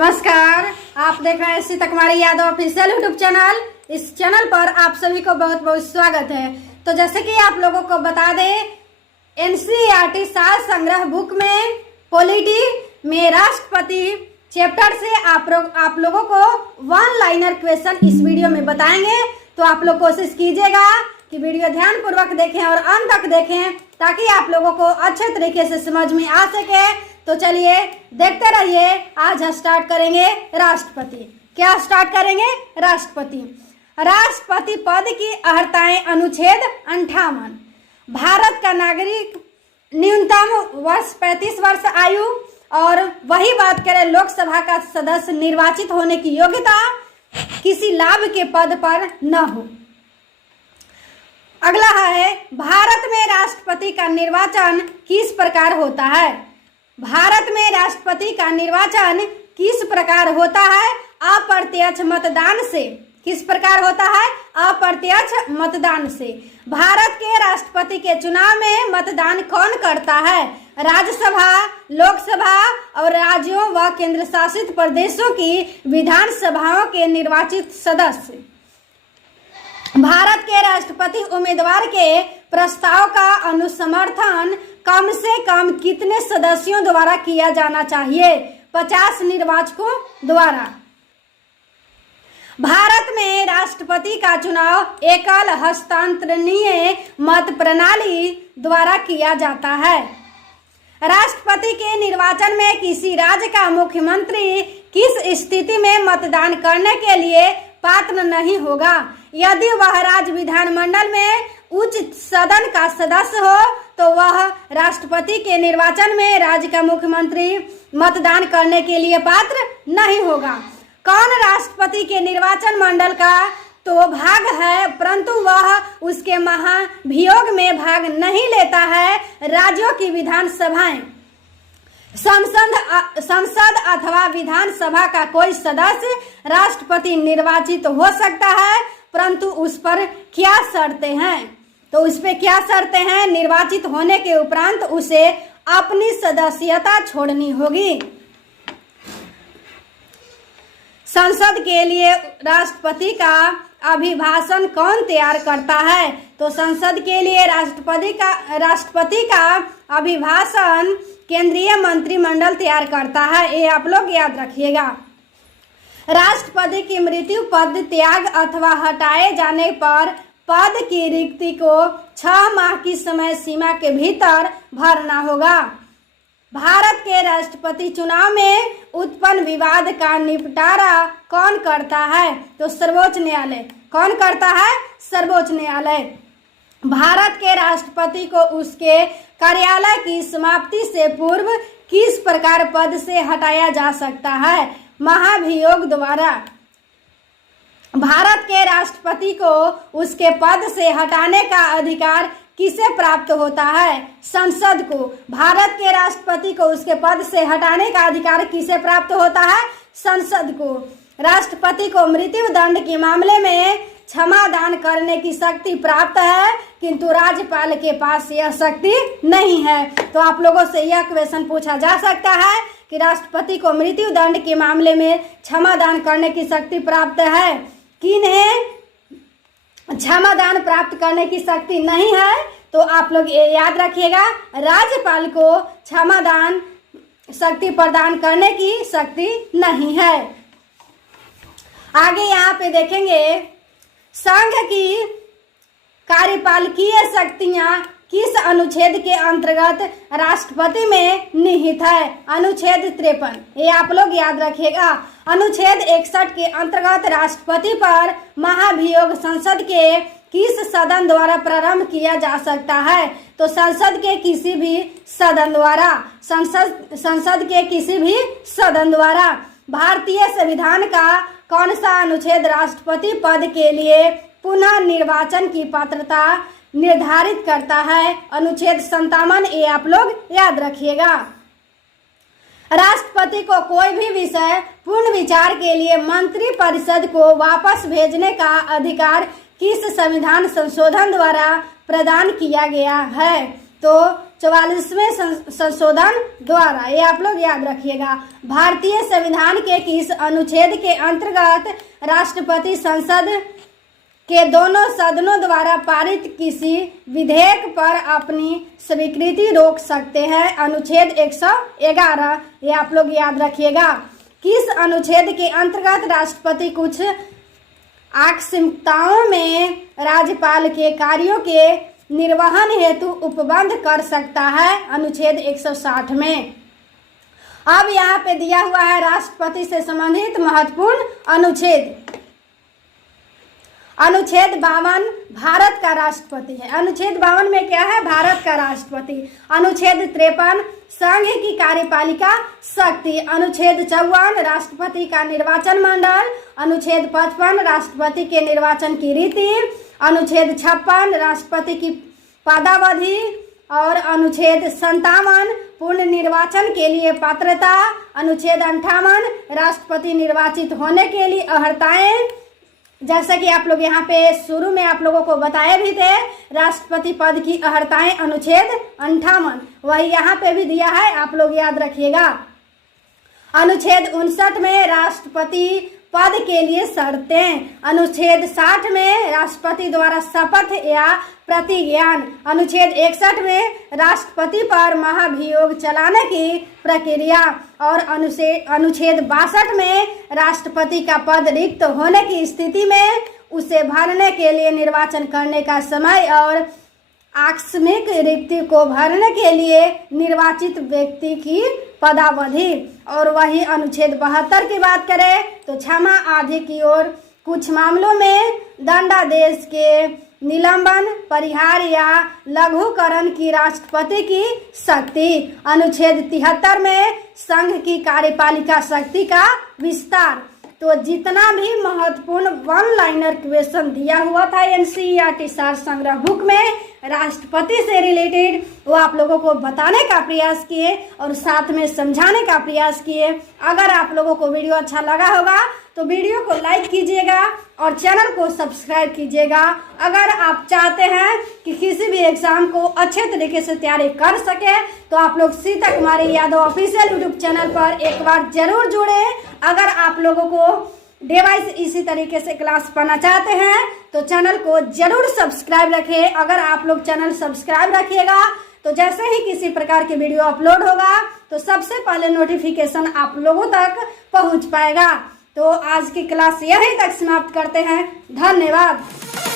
नमस्कार, आप देख रहे हैं सीता कुमारी यादव ऑफिशियल यूट्यूब चैनल। इस चैनल पर आप सभी को बहुत बहुत स्वागत है। तो जैसे कि आप लोगों को बता दें, एनसीईआरटी सार संग्रह बुक में पॉलिटी में राष्ट्रपति चैप्टर से आप लोगों को वन लाइनर क्वेश्चन इस वीडियो में बताएंगे। तो आप लोग कोशिश कीजिएगा कि वीडियो ध्यान पूर्वक देखें और अंत तक देखें ताकि आप लोगों को अच्छे तरीके से समझ में आ सके। तो चलिए देखते रहिए। आज स्टार्ट करेंगे राष्ट्रपति। क्या स्टार्ट करेंगे? राष्ट्रपति। राष्ट्रपति पद की अर्हताएं अनुच्छेद 58। भारत का नागरिक न्यूनतम वर्ष 35 वर्ष आयु, और वही बात करें लोकसभा का सदस्य निर्वाचित होने की योग्यता किसी लाभ के पद पर न हो। अगला है, भारत में राष्ट्रपति का निर्वाचन किस प्रकार होता है? भारत में राष्ट्रपति का निर्वाचन किस प्रकार होता है? अप्रत्यक्ष मतदान से। किस प्रकार होता है? अप्रत्यक्ष मतदान से। भारत के राष्ट्रपति के चुनाव में मतदान कौन करता है? राज्यसभा, लोकसभा और राज्यों व केंद्र शासित प्रदेशों की विधानसभाओं के निर्वाचित सदस्य। भारत के राष्ट्रपति उम्मीदवार के प्रस्ताव का अनुसमर्थन कम से कम कितने सदस्यों द्वारा किया जाना चाहिए? 50 निर्वाचकों द्वारा। भारत में राष्ट्रपति का चुनाव एकल हस्तांतरणीय मत प्रणाली द्वारा किया जाता है। राष्ट्रपति के निर्वाचन में किसी राज्य का मुख्यमंत्री किस स्थिति में मतदान करने के लिए पात्र नहीं होगा? यदि वह राज्य विधानमंडल में उच्च सदन का सदस्य हो तो वह राष्ट्रपति के निर्वाचन में राज्य का मुख्यमंत्री मतदान करने के लिए पात्र नहीं होगा। कौन राष्ट्रपति के निर्वाचन मंडल का तो भाग है, परंतु वह उसके महाभियोग में भाग नहीं लेता है? राज्यों की विधानसभाएं। संसद अथवा विधानसभा का कोई सदस्य राष्ट्रपति निर्वाचित हो सकता है, परंतु उस पर क्या शर्तें हैं? तो उस पे क्या शर्तें हैं? निर्वाचित होने के उपरांत उसे अपनी सदस्यता छोड़नी होगी। संसद के लिए राष्ट्रपति का अभिभाषण कौन तैयार करता है? तो संसद के लिए राष्ट्रपति का अभिभाषण केंद्रीय मंत्रिमंडल तैयार करता है। ये आप लोग याद रखिएगा। राष्ट्रपति की मृत्यु, पद त्याग अथवा हटाए जाने पर पद की रिक्ति को 6 माह की समय सीमा के भीतर भरना होगा। भारत के राष्ट्रपति चुनाव में उत्पन्न विवाद का निपटारा कौन करता है? तो सर्वोच्च न्यायालय। कौन करता है? सर्वोच्च न्यायालय। भारत के राष्ट्रपति को उसके कार्यालय की समाप्ति से पूर्व किस प्रकार पद से हटाया जा सकता है? महाभियोग द्वारा। भारत के राष्ट्रपति को उसके पद से हटाने का अधिकार किसे प्राप्त होता है? संसद को। भारत के राष्ट्रपति को उसके पद से हटाने का अधिकार किसे प्राप्त होता है? संसद को। राष्ट्रपति को मृत्यु दंड के मामले में क्षमा दान करने की शक्ति प्राप्त है, किंतु राज्यपाल के पास यह शक्ति नहीं है। तो आप लोगों से यह क्वेश्चन पूछा जा सकता है कि राष्ट्रपति को मृत्यु दंड के मामले में क्षमा दान करने की शक्ति प्राप्त है, किन्हें क्षमा दान प्राप्त करने की शक्ति नहीं है? तो आप लोग ये याद रखिएगा, राज्यपाल को क्षमा दान शक्ति प्रदान करने की शक्ति नहीं है। आगे यहाँ पे देखेंगे, संघ की कार्यपालकीय शक्तियां किस अनुच्छेद के अंतर्गत राष्ट्रपति में निहित है? अनुच्छेद 53। ये आप लोग याद रखिएगा। अनुच्छेद 61 के अंतर्गत राष्ट्रपति पर महाभियोग संसद के किस सदन द्वारा प्रारंभ किया जा सकता है? तो संसद के किसी भी सदन द्वारा। संसद के किसी भी सदन द्वारा। भारतीय संविधान का कौन सा अनुच्छेद राष्ट्रपति पद के लिए पुनः निर्वाचन की पात्रता निर्धारित करता है? अनुच्छेद 57। ये आप लोग याद रखिएगा। राष्ट्रपति को कोई भी विषय पूर्ण विचार के लिए मंत्रिपरिषद को वापस भेजने का अधिकार किस संविधान संशोधन द्वारा प्रदान किया गया है? तो 44वें संशोधन द्वारा। ये आप लोग याद रखिएगा। भारतीय संविधान के किस अनुच्छेद के अंतर्गत राष्ट्रपति संसद के दोनों सदनों द्वारा पारित किसी विधेयक पर अपनी स्वीकृति रोक सकते हैं? अनुच्छेद 111। ये आप लोग याद रखिएगा। किस अनुच्छेद के अंतर्गत राष्ट्रपति कुछ आकस्मिकताओं में राज्यपाल के कार्यों के निर्वहन हेतु उपबंध कर सकता है? अनुच्छेद 160 में। अब यहाँ पे दिया हुआ है राष्ट्रपति से संबंधित महत्वपूर्ण अनुच्छेद। अनुच्छेद 52 भारत का राष्ट्रपति है। अनुच्छेद 52 में क्या है? भारत का राष्ट्रपति। अनुच्छेद 53 संघ की कार्यपालिका शक्ति। अनुच्छेद 54 राष्ट्रपति का निर्वाचन मंडल। अनुच्छेद 55 राष्ट्रपति के निर्वाचन की रीति। अनुच्छेद 56 राष्ट्रपति की पदावधि। और अनुच्छेद 57 पूर्ण निर्वाचन के लिए पात्रता। अनुच्छेद 58 राष्ट्रपति निर्वाचित होने के लिए अर्हताएं। जैसा कि आप लोग यहाँ पे शुरू में आप लोगों को बताए भी थे, राष्ट्रपति पद की अर्हताएं अनुच्छेद 58 वही यहाँ पे भी दिया है, आप लोग याद रखिएगा। अनुच्छेद 59 में राष्ट्रपति पद के लिए शर्तें। अनुच्छेद 60 में राष्ट्रपति द्वारा शपथ या प्रतिज्ञान। अनुच्छेद 61 में राष्ट्रपति पर महाभियोग चलाने की प्रक्रिया। और अनुच्छेद 62 में राष्ट्रपति का पद रिक्त होने की स्थिति में उसे भरने के लिए निर्वाचन करने का समय और आकस्मिक रिक्ति को भरने के लिए निर्वाचित व्यक्ति की पदावधि। और वही अनुच्छेद 72 की बात करें तो क्षमा आदि की ओर कुछ मामलों में दंडादेश के निलंबन, परिहार या लघुकरण की राष्ट्रपति की शक्ति। अनुच्छेद 73 में संघ की कार्यपालिका शक्ति का विस्तार। तो जितना भी महत्वपूर्ण वन लाइनर क्वेश्चन दिया हुआ था एनसीईआरटी सार संग्रह बुक में राष्ट्रपति से रिलेटेड, वो आप लोगों को बताने का प्रयास किए और साथ में समझाने का प्रयास किए। अगर आप लोगों को वीडियो अच्छा लगा होगा तो वीडियो को लाइक कीजिएगा और चैनल को सब्सक्राइब कीजिएगा। अगर आप चाहते हैं कि किसी भी एग्जाम को अच्छे तरीके से तैयारी कर सके तो आप लोग सीता कुमारी यादव ऑफिशियल यूट्यूब चैनल पर एक बार जरूर जुड़े। अगर आप लोगों को डे वाइज इसी तरीके से क्लास पढ़ना चाहते हैं तो चैनल को जरूर सब्सक्राइब रखें। अगर आप लोग चैनल सब्सक्राइब रखिएगा तो जैसे ही किसी प्रकार की वीडियो अपलोड होगा तो सबसे पहले नोटिफिकेशन आप लोगों तक पहुंच पाएगा। तो आज की क्लास यहीं तक समाप्त करते हैं। धन्यवाद।